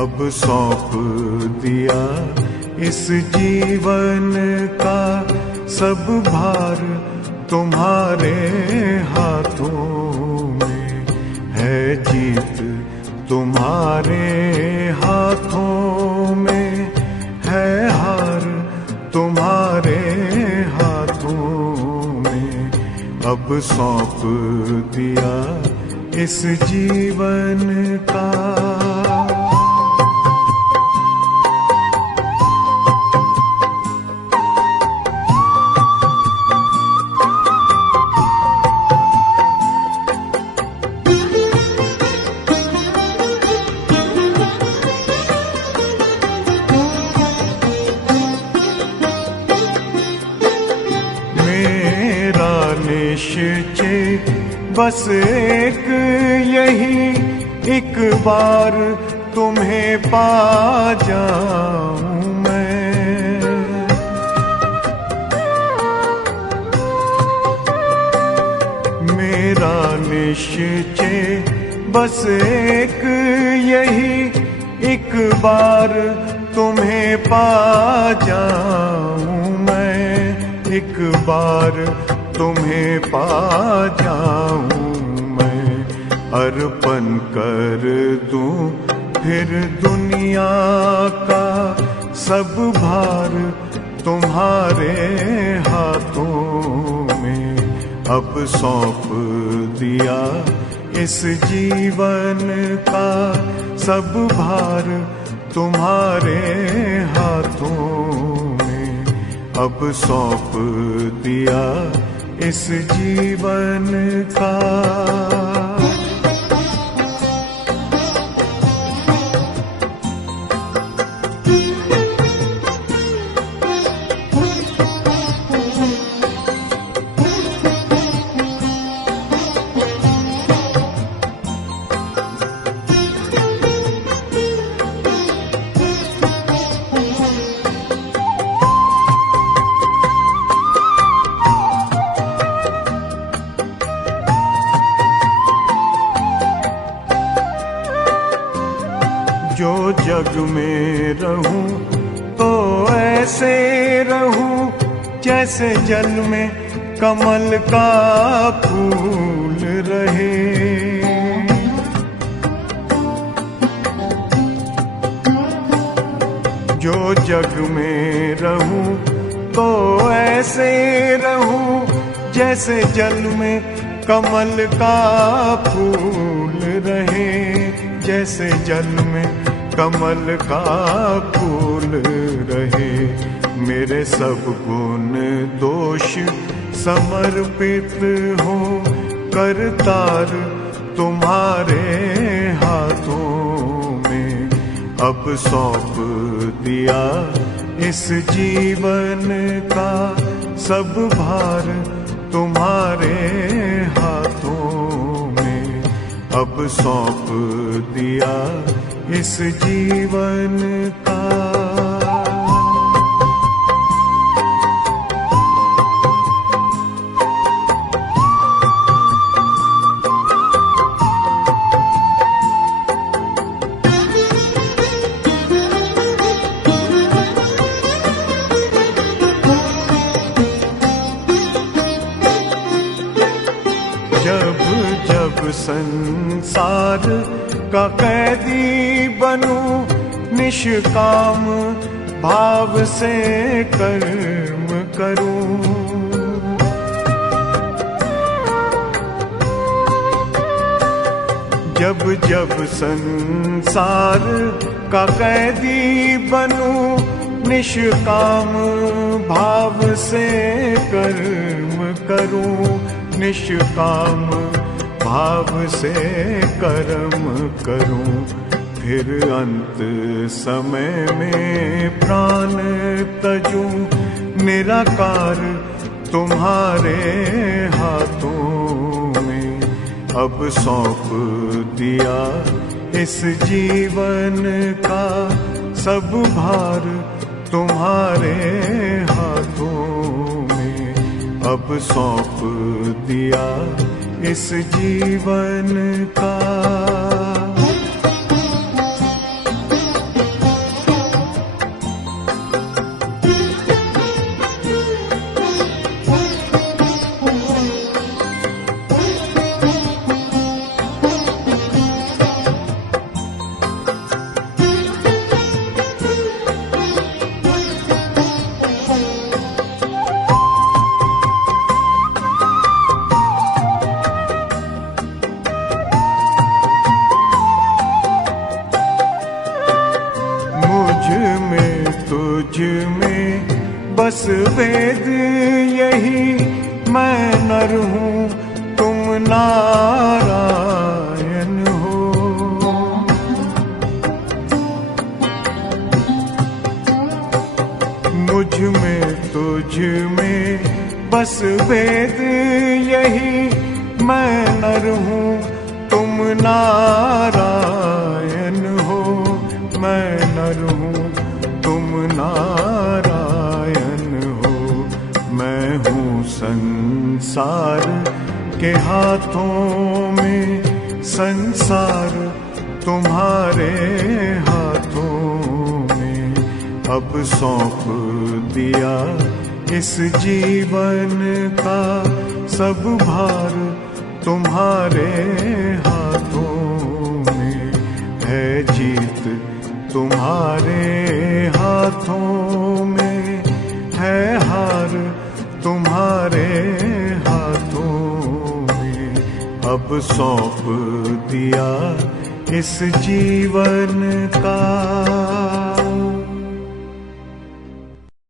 अब सौंप दिया इस जीवन का सब भार तुम्हारे हाथों में है। जीत तुम्हारे हाथों में है, हार तुम्हारे हाथों में। अब सौंप दिया इस जीवन का। निश्चय बस एक यही, एक बार तुम्हें पा जाऊं मैं। मेरा निश्चय बस एक यही, एक बार तुम्हें पा जाऊं मैं। एक बार तुम्हें पा जाऊं मैं। अर्पण कर दूं फिर दुनिया का सब भार तुम्हारे हाथों में। अब सौंप दिया इस जीवन का सब भार तुम्हारे हाथों में। अब सौंप दिया इस जीवन का। जो जग में रहूं तो ऐसे रहूं जैसे जल में कमल का फूल रहे। जो जग में रहूं तो ऐसे रहूं जैसे जल में कमल का फूल रहे। जैसे जल में कमल का फूल रहे। मेरे सब गुण दोष समर्पित हो करतार तुम्हारे हाथों में। अब सौंप दिया इस जीवन का सब भार तुम्हारे हाथों में। अब सौंप दिया इस जीवन का। जब जब संसार का कैदी बनूं निष्काम भाव से कर्म करूं। जब जब संसार का कैदी बनूं निष्काम भाव से कर्म करूं। निष्काम भाव से कर्म करूं। फिर अंत समय में प्राण तजूं निराकार तुम्हारे हाथों में। अब सौंप दिया इस जीवन का सब भार तुम्हारे हाथों में। अब सौंप दिया इस जीवन का। मुझ में बस वेद यही, मैं नर हूँ तुम नारायण हो। मुझ में तुझ में बस वेद यही, मैं नर हूँ तुम नारायण हो। मैं नर हूँ तुम नारायण हो। मैं हूँ संसार के हाथों में, संसार तुम्हारे हाथों में। अब सौंप दिया इस जीवन का सब भार तुम्हारे हाथों में। है जीत तुम्हारे हाथों में, है हार तुम्हारे हाथों में। अब सौंप दिया इस जीवन का।